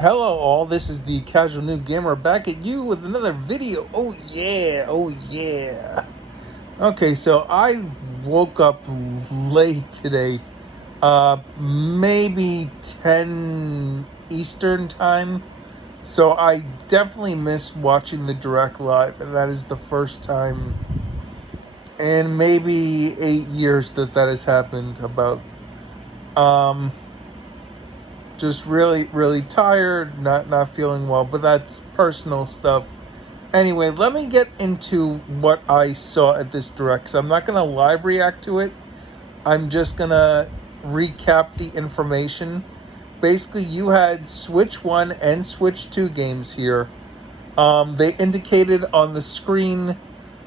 Hello all, this is the Casual Noob Gamer back at you with another video. Oh yeah, oh yeah. Okay, so I woke up late today. Maybe 10 Eastern time. So I definitely missed watching the direct live, and that is the first time in maybe 8 years that has happened. About um just really tired, not feeling well, but that's personal stuff. Anyway, let me get into what I saw at this direct. So I'm not going to live react to it. I'm just going to recap the information. Basically, you had Switch 1 and Switch 2 games here. They indicated on the screen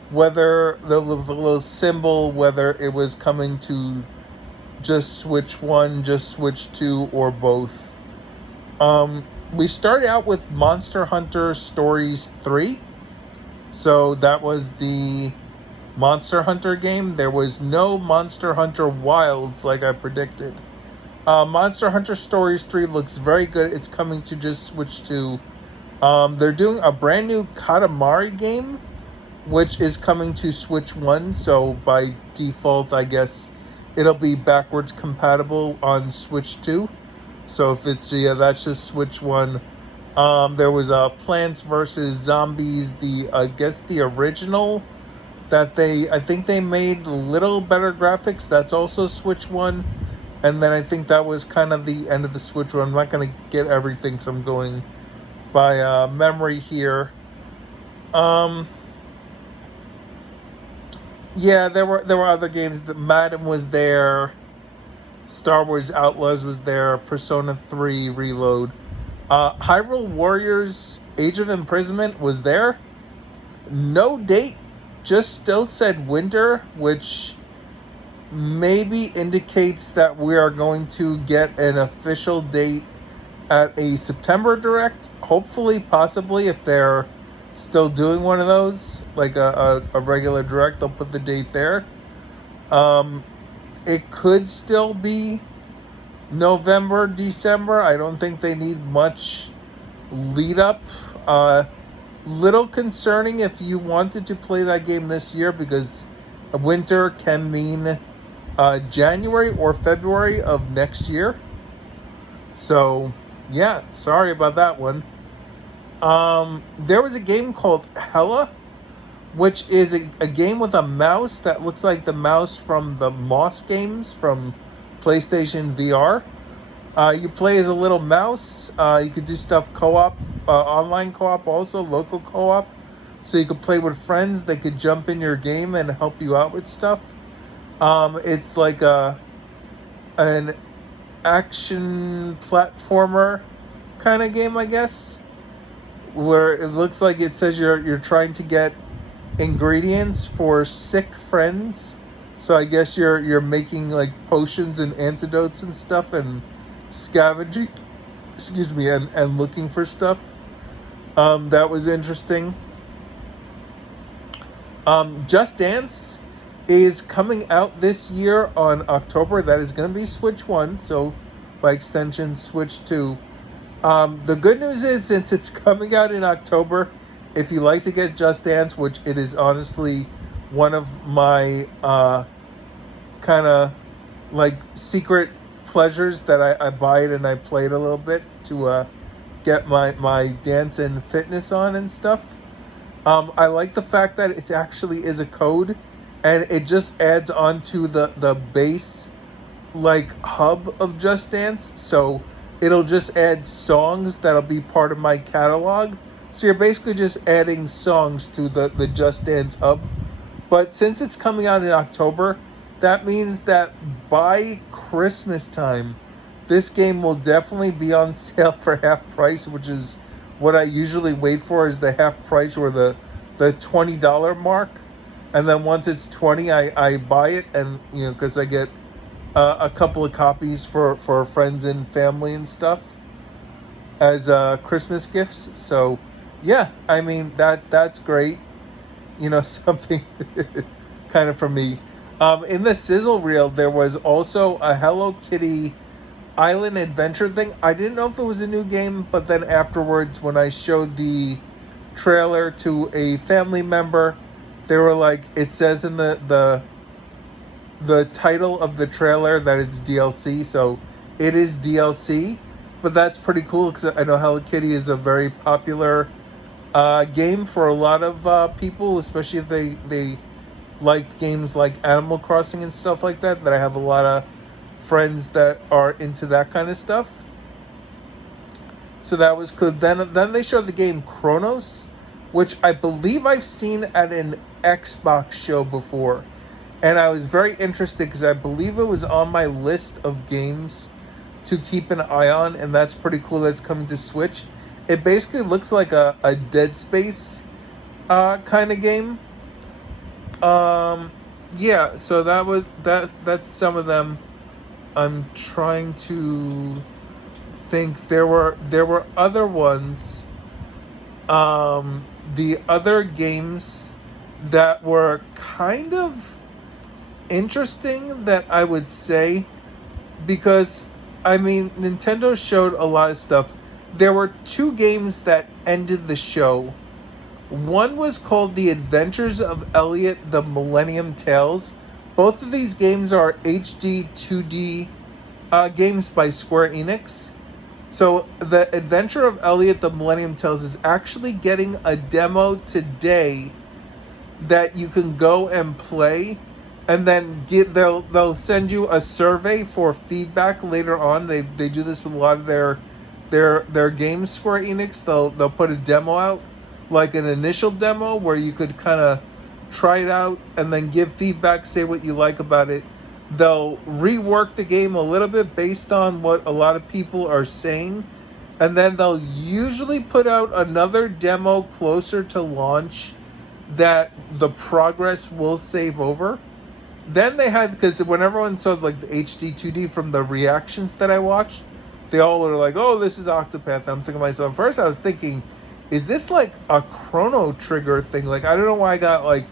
whether the little symbol, whether it was coming to just Switch 1, just Switch 2, or both. We started out with Monster Hunter Stories 3. So that was the Monster Hunter game. There was no Monster Hunter Wilds like I predicted. Monster Hunter Stories 3 looks very good. It's coming to just Switch 2. They're doing a brand new Katamari game, which is coming to Switch 1. So by default, I guess it'll be backwards compatible on Switch 2. So if it's, that's just Switch 1. There was Plants vs. Zombies, the original that I think they made a little better graphics. That's also Switch 1. And then I think that was kind of the end of the Switch 1. I'm not going to get everything because I'm going by memory here. Yeah, there were other games. The Madden was there. Star Wars Outlaws was there. Persona 3 Reload. Hyrule Warriors Age of Imprisonment was there. No date, just still said winter, which maybe indicates that we are going to get an official date at a September direct. Hopefully, possibly, if they're still doing one of those, like a regular direct, they'll put the date there. It could still be November, December. I don't think they need much lead up. Little concerning if you wanted to play that game this year, because winter can mean January or February of next year. So yeah, sorry about that one. There was a game called Hella, which is a game with a mouse that looks like the mouse from the Moss games from PlayStation VR. You play as a little mouse. You could do stuff co-op, online co-op, also local co-op. So you could play with friends. They could jump in your game and help you out with stuff. It's like an action platformer kind of game, I guess, where it looks like it says you're trying to get ingredients for sick friends. So I guess you're making like potions and antidotes and stuff, and scavenging, and looking for stuff. That was interesting. Just Dance is coming out this year on October. That is going to be Switch 1, so by extension Switch 2. The good news is, since it's coming out in October, if you like to get Just Dance, which it is honestly one of my kind of like secret pleasures, that I buy it and I play it a little bit to get my dance and fitness on and stuff. I like the fact that it actually is a code, and it just adds on to the base like hub of Just Dance. So it'll just add songs that'll be part of my catalog. So you're basically just adding songs to the Just Dance hub. But since it's coming out in October, that means that by Christmas time, this game will definitely be on sale for half price, which is what I usually wait for, is the half price or the $20 mark. And then once it's 20, I buy it, and because I get a couple of copies for friends and family and stuff as Christmas gifts. So yeah, I mean that's great. Something kind of for me. In the sizzle reel, there was also a Hello Kitty island adventure thing. I didn't know if it was a new game, but then afterwards, when I showed the trailer to a family member, they were like, it says in the title of the trailer that it's DLC, so it is DLC. But that's pretty cool because I know Hello Kitty is a very popular game for a lot of people, especially if they liked games like Animal Crossing and stuff like that. That I have a lot of friends that are into that kind of stuff. So that was good. Then they showed the game Chronos, which I believe I've seen at an Xbox show before. And I was very interested because I believe it was on my list of games to keep an eye on, and that's pretty cool that it's coming to Switch. It basically looks like a Dead Space kind of game. Yeah, so that's some of them. I'm trying to think. There were other ones. The other games that were kind of interesting that I would say, because I mean Nintendo showed a lot of stuff. There were two games that ended the show. One was called The Adventures of Elliot the Millennium Tales. Both of these games are HD 2D games by Square Enix. So The Adventure of Elliot the Millennium Tales is actually getting a demo today that you can go and play, and then they'll send you a survey for feedback later on. They do this with a lot of their games. Square Enix, they'll put a demo out, like an initial demo where you could kind of try it out and then give feedback, say what you like about it. They'll rework the game a little bit based on what a lot of people are saying, and then they'll usually put out another demo closer to launch that the progress will save over. Then they had, because when everyone saw like the HD 2D from the reactions that I watched, they all were like, oh, this is Octopath. And I'm thinking to myself, first I was thinking, is this like a Chrono Trigger thing? Like, I don't know why I got like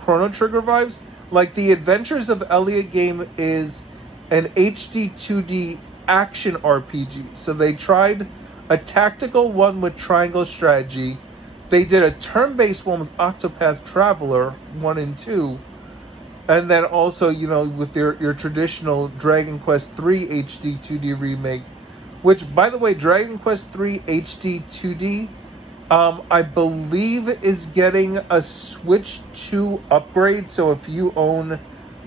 Chrono Trigger vibes. Like, the Adventures of Elliot game is an HD 2D action RPG. So they tried a tactical one with Triangle Strategy. They did a turn-based one with Octopath Traveler 1 and 2. And then also, with your traditional Dragon Quest 3 HD 2D remake. Which, by the way, Dragon Quest 3 HD 2D, I believe is getting a Switch 2 upgrade. So if you own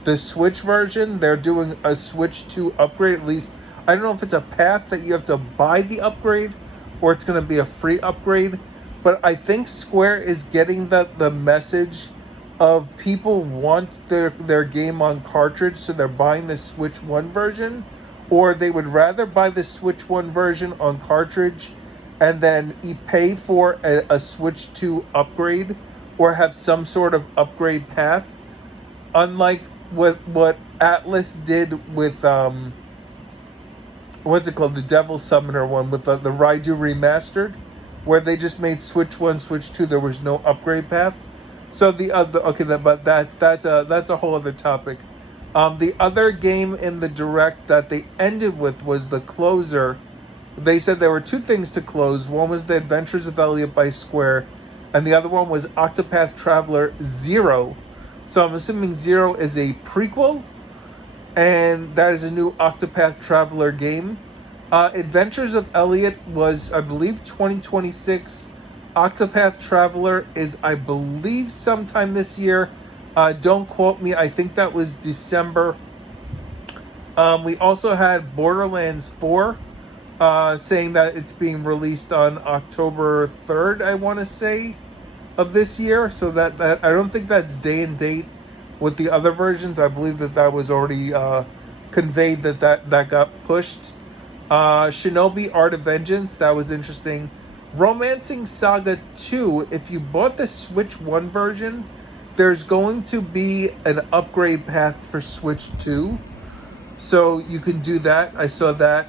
the Switch version, they're doing a Switch 2 upgrade. At least, I don't know if it's a path that you have to buy the upgrade or it's going to be a free upgrade. But I think Square is getting the message of people want their game on cartridge, so they're buying the Switch 1 version, or they would rather buy the Switch 1 version on cartridge and then pay for a Switch 2 upgrade or have some sort of upgrade path. Unlike what Atlas did with, what's it called? The Devil Summoner one with the Raidu Remastered, where they just made Switch 1, Switch 2, there was no upgrade path. So that's a whole other topic. The other game in the Direct that they ended with was the closer. They said there were two things to close. One was The Adventures of Elliot by Square, and the other one was Octopath Traveler 0. So I'm assuming 0 is a prequel, and that is a new Octopath Traveler game. Adventures of Elliot was, I believe, 2026. Octopath Traveler is, I believe, sometime this year. Don't quote me. I think that was December. We also had Borderlands 4, saying that it's being released on October 3rd, I want to say, of this year. So that I don't think that's day and date with the other versions. I believe that was already conveyed that got pushed. Shinobi Art of Vengeance, that was interesting. Romancing Saga 2, if you bought the Switch 1 version, there's going to be an upgrade path for Switch 2. So you can do that. I saw that.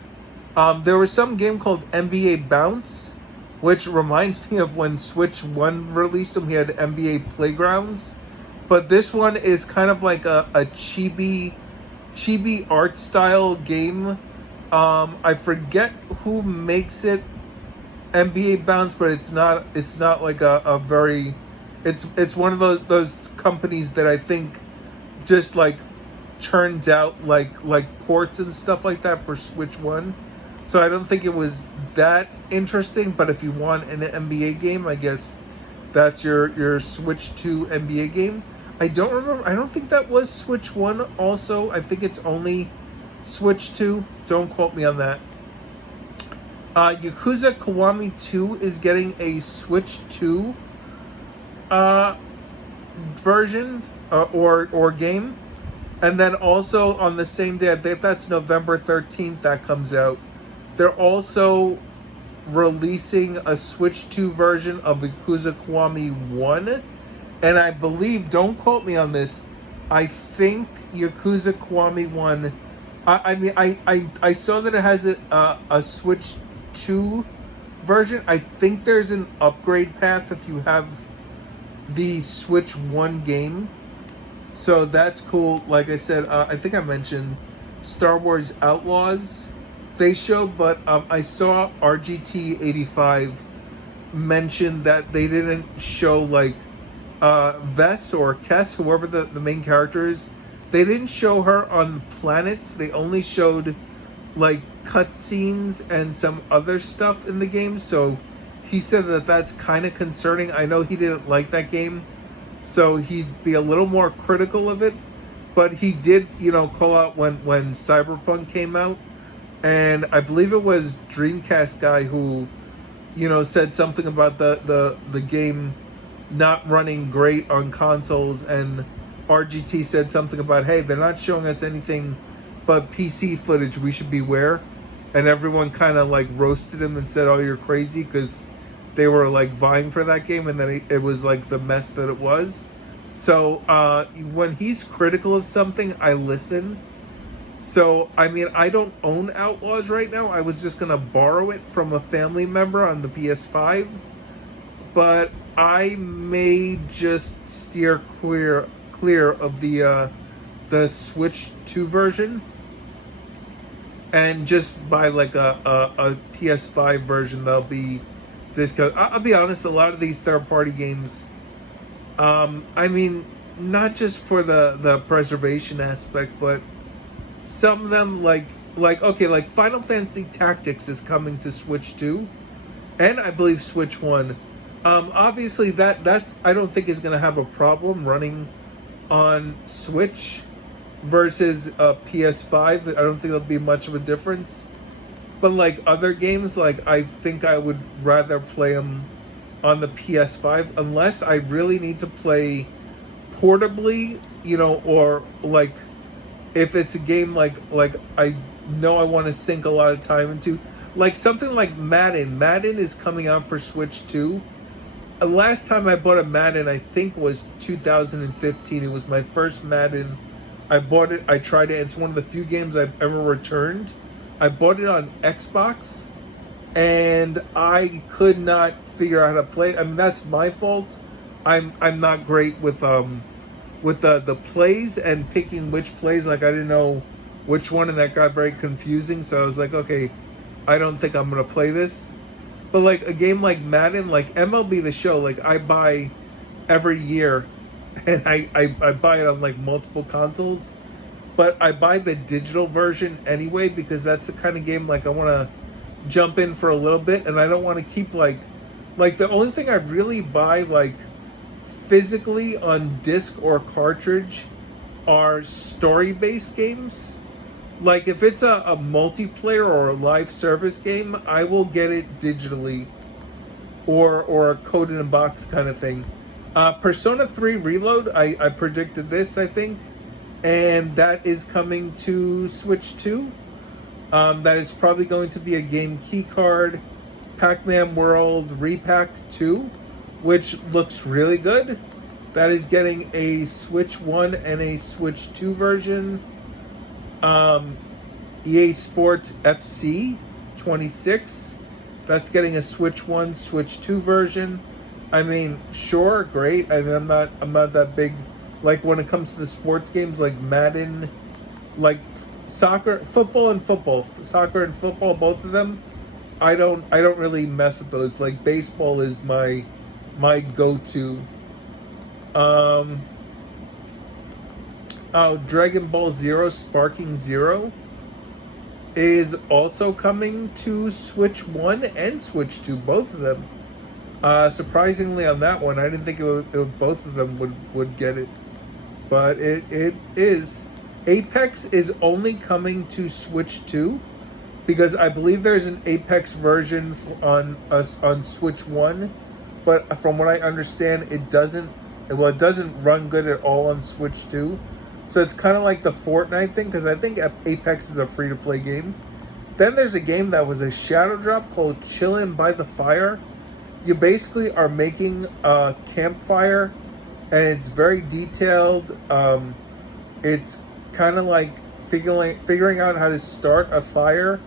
There was some game called NBA Bounce, which reminds me of when Switch 1 released them. We had NBA Playgrounds. But this one is kind of like a chibi art style game I forget who makes it NBA Bounce, but it's not like a very it's one of those companies that I think just like churns out like ports and stuff like that for Switch One. So I don't think it was that interesting. But if you want an NBA game, I guess that's your Switch 2 NBA game. I don't remember. I don't think that was Switch 1 also. I think it's only Switch 2. Don't quote me on that. Yakuza Kiwami 2 is getting a Switch 2 version or game. And then also on the same day, I think that's November 13th that comes out. They're also releasing a Switch 2 version of Yakuza Kiwami 1. And I believe, don't quote me on this, I think Yakuza Kiwami 1, I saw that it has a Switch 2 version. I think there's an upgrade path if you have the Switch 1 game. So that's cool. Like I said, I think I mentioned Star Wars Outlaws they showed, but I saw RGT85 mention that they didn't show like Vess or Kess, whoever the main character is. They didn't show her on the planets. They only showed like cutscenes and some other stuff in the game. So he said that that's kind of concerning. I know he didn't like that game, so he'd be a little more critical of it. But he did, call out when Cyberpunk came out. And I believe it was Dreamcast guy who, said something about the game not running great on consoles. And RGT said something about, hey, they're not showing us anything but PC footage. We should beware. And everyone kind of like roasted him and said, oh, you're crazy, because they were like vying for that game. And then it was like the mess that it was. So when he's critical of something, I listen. So, I don't own Outlaws right now. I was just going to borrow it from a family member on the PS5. But I may just steer clear of the Switch 2 version. And just buy like a PS5 version that'll be this. I'll be honest, a lot of these third-party games, not just for the preservation aspect, but some of them like Final Fantasy Tactics is coming to Switch 2, and I believe Switch 1. Obviously that's I don't think is going to have a problem running on Switch versus a PS5. I don't think there'll be much of a difference. But like other games, like I think I would rather play them on the PS5 unless I really need to play portably, or like if it's a game like I know I want to sink a lot of time into, like something like Madden. Madden is coming out for Switch 2. Last time I bought a Madden, I think, was 2015. It was my first Madden. I bought it. I tried it. It's one of the few games I've ever returned. I bought it on Xbox, and I could not figure out how to play it. That's my fault. I'm not great with the plays and picking which plays. Like I didn't know which one, and that got very confusing. So I was like, okay, I don't think I'm gonna play this. But like a game like Madden, like MLB The Show, like I buy every year, and I buy it on like multiple consoles. But I buy the digital version anyway because that's the kind of game like I want to jump in for a little bit, and I don't want to keep like the only thing I really buy like physically on disc or cartridge are story-based games. Like if it's a multiplayer or a live service game, I will get it digitally or a code in a box kind of thing. Persona 3 Reload, I predicted this, I think, and that is coming to Switch 2. That is probably going to be a game key card, Pac-Man World Repack 2, which looks really good. That is getting a Switch 1 and a Switch 2 version. EA Sports FC 26, that's getting a Switch 1, Switch 2 version. Sure, great. I'm not that big. Like when it comes to the sports games like Madden, like soccer and football, both of them. I don't really mess with those. Like baseball is my go-to. Um, oh, Dragon Ball Zero Sparking Zero is also coming to Switch One and Switch Two, both of them. Surprisingly, on that one, I didn't think both of them would get it, but it is. Apex is only coming to Switch Two because I believe there's an Apex version on Switch One, but from what I understand, it doesn't. Well, it doesn't run good at all on Switch Two, so it's kind of like the Fortnite thing because I think Apex is a free to play game. Then there's a game that was a shadow drop called Chillin' by the Fire. You basically are making a campfire, and it's very detailed. It's kind of like figuring out how to start a fire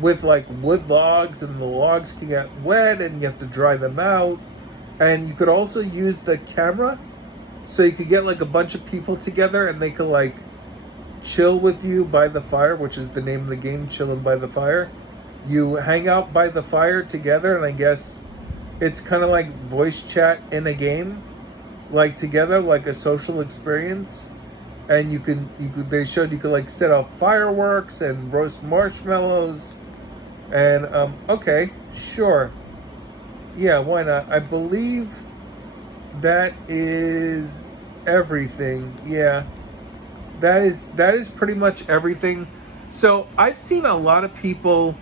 with like wood logs, and the logs can get wet and you have to dry them out. And you could also use the camera, so you could get like a bunch of people together and they could like chill with you by the fire, which is the name of the game, Chillin' by the Fire. You hang out by the fire together, and I guess it's kind of like voice chat in a game, like together, like a social experience. And they showed you could like set off fireworks and roast marshmallows. And okay, sure, yeah, why not? I believe that is everything. Yeah, that is pretty much everything. So I've seen a lot of people,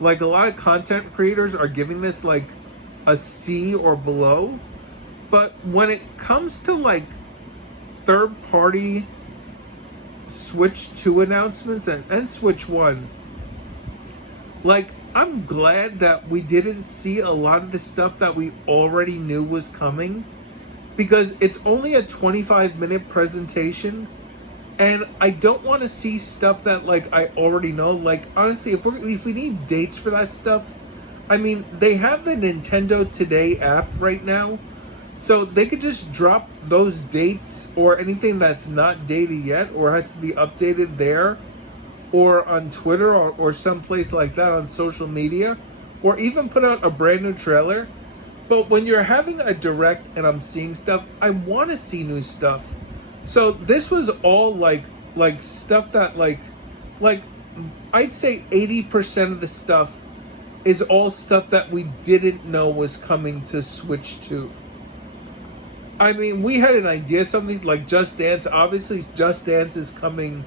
like a lot of content creators, are giving this like a C or below. But when it comes to like third party Switch 2 announcements and Switch 1, like, I'm glad that we didn't see a lot of the stuff that we already knew was coming, because it's only a 25-minute presentation, and I don't want to see stuff that like I already know. Like, honestly, if we need dates for that stuff, I mean, they have the Nintendo Today app right now, so they could just drop those dates or anything that's not dated yet or has to be updated there, or on Twitter or someplace like that on social media, or even put out a brand new trailer. But when you're having a direct and I'm seeing stuff, I want to see new stuff. So this was all like stuff that like I'd say 80% of the stuff is all stuff that we didn't know was coming to Switch 2. I mean, we had an idea, something like Just Dance. Obviously, Just Dance is coming,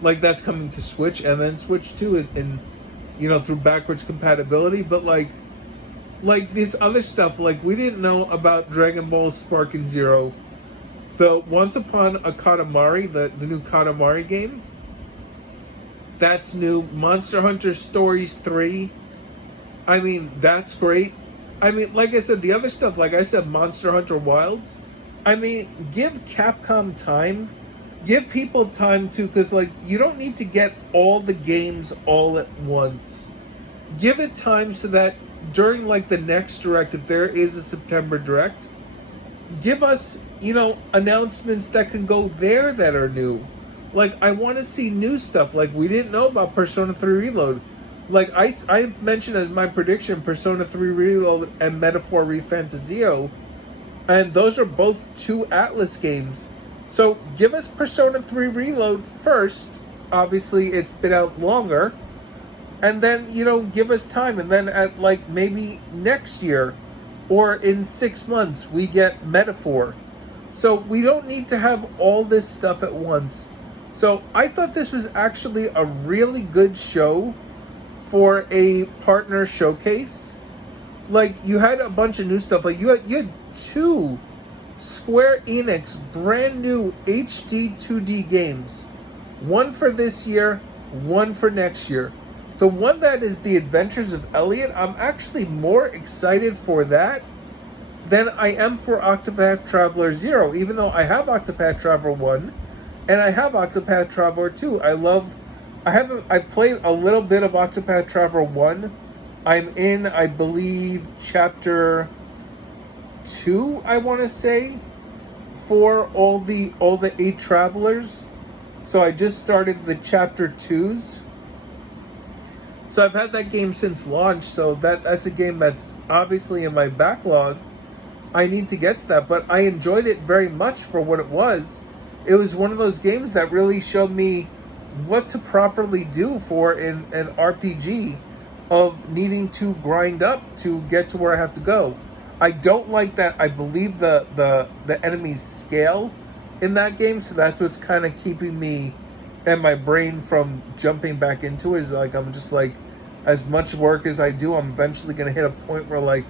like that's coming to Switch and then Switch 2 in through backwards compatibility. But like this other stuff, like we didn't know about Dragon Ball Sparking Zero, the Once Upon a Katamari, the new Katamari game. That's new. Monster Hunter Stories 3. I mean, that's great. I mean, like I said, the other stuff, like I said, Monster Hunter Wilds. I mean, give Capcom time. Give people time too, because like you don't need to get all the games all at once. Give it time so that during like the next direct, if there is a September direct, give us, announcements that can go there that are new. Like, I want to see new stuff. Like, we didn't know about Persona 3 Reload. Like, I mentioned as my prediction Persona 3 Reload and Metaphor ReFantazio, and those are both 2 Atlas games. So give us Persona 3 Reload first. Obviously, it's been out longer. And then, give us time. And then at like maybe next year or in 6 months, we get Metaphor. So we don't need to have all this stuff at once. So I thought this was actually a really good show for a partner showcase. Like, you had a bunch of new stuff. Like, you had 2 Square Enix brand new HD 2D games. One for this year, one for next year. The one that is The Adventures of Elliot, I'm actually more excited for that than I am for Octopath Traveler 0, even though I have Octopath Traveler 1 and I have Octopath Traveler 2. I've played a little bit of Octopath Traveler 1. I'm in, I believe, chapter 2, I want to say, for all the 8 travelers. So I just started the chapter 2s. So I've had that game since launch, so that's a game that's obviously in my backlog. I need to get to that, but I enjoyed it very much for what it was. It was one of those games that really showed me what to properly do for an RPG of needing to grind up to get to where I have to go. I don't like that. I believe the enemies scale in that game, so that's what's kind of keeping me and my brain from jumping back into it. Is like I'm just like, as much work as I do, I'm eventually gonna hit a point where like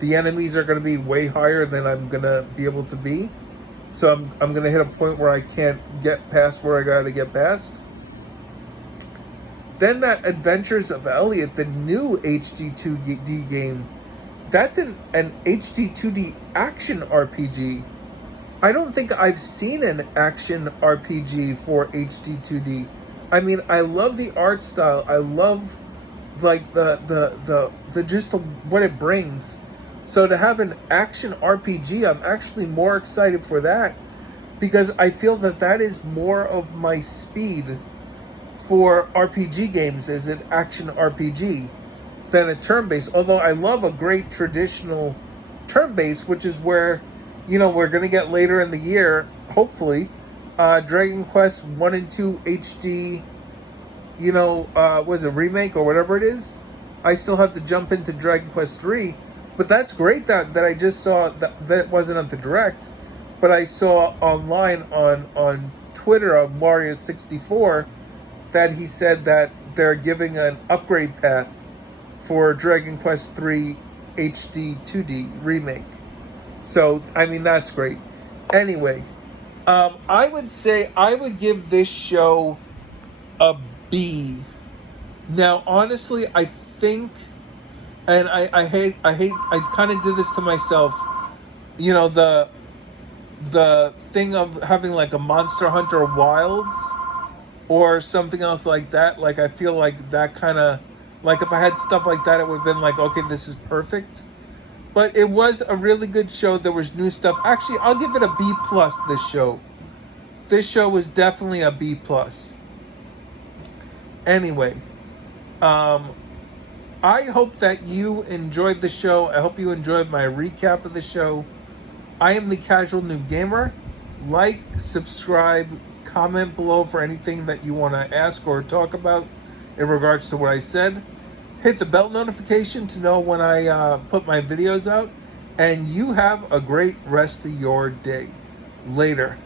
the enemies are gonna be way higher than I'm gonna be able to be. So I'm gonna hit a point where I can't get past where I gotta get past. Then that Adventures of Elliot, the new HD 2D game, that's an HD 2D action RPG. I don't think I've seen an action RPG for HD 2D. I mean, I love the art style. I love like the just what it brings. So to have an action RPG, I'm actually more excited for that because I feel that is more of my speed for RPG games, is an action RPG than a turn-based. Although I love a great traditional turn-based, which is where, we're going to get later in the year, hopefully, Dragon Quest 1 and 2 HD, was a remake or whatever it is. I still have to jump into Dragon Quest 3, but that's great that I just saw, that wasn't on the Direct, but I saw online on Twitter, on Mario64, that he said that they're giving an upgrade path for Dragon Quest 3 HD 2D remake. So, I mean, that's great. Anyway, I would say I would give this show a B. Now, honestly, I think, and I hate, I kind of did this to myself, the thing of having like a Monster Hunter Wilds or something else like that. Like, I feel like that kind of, like if I had stuff like that, it would have been like, okay, this is perfect. But it was a really good show. There was new stuff. Actually, I'll give it a B plus. This show was definitely a B plus. Anyway, I hope that you enjoyed the show. I hope you enjoyed my recap of the show. I am the Casual Noob Gamer. Like, subscribe, comment below for anything that you want to ask or talk about in regards to what I said. Hit the bell notification to know when I put my videos out. And you have a great rest of your day. Later.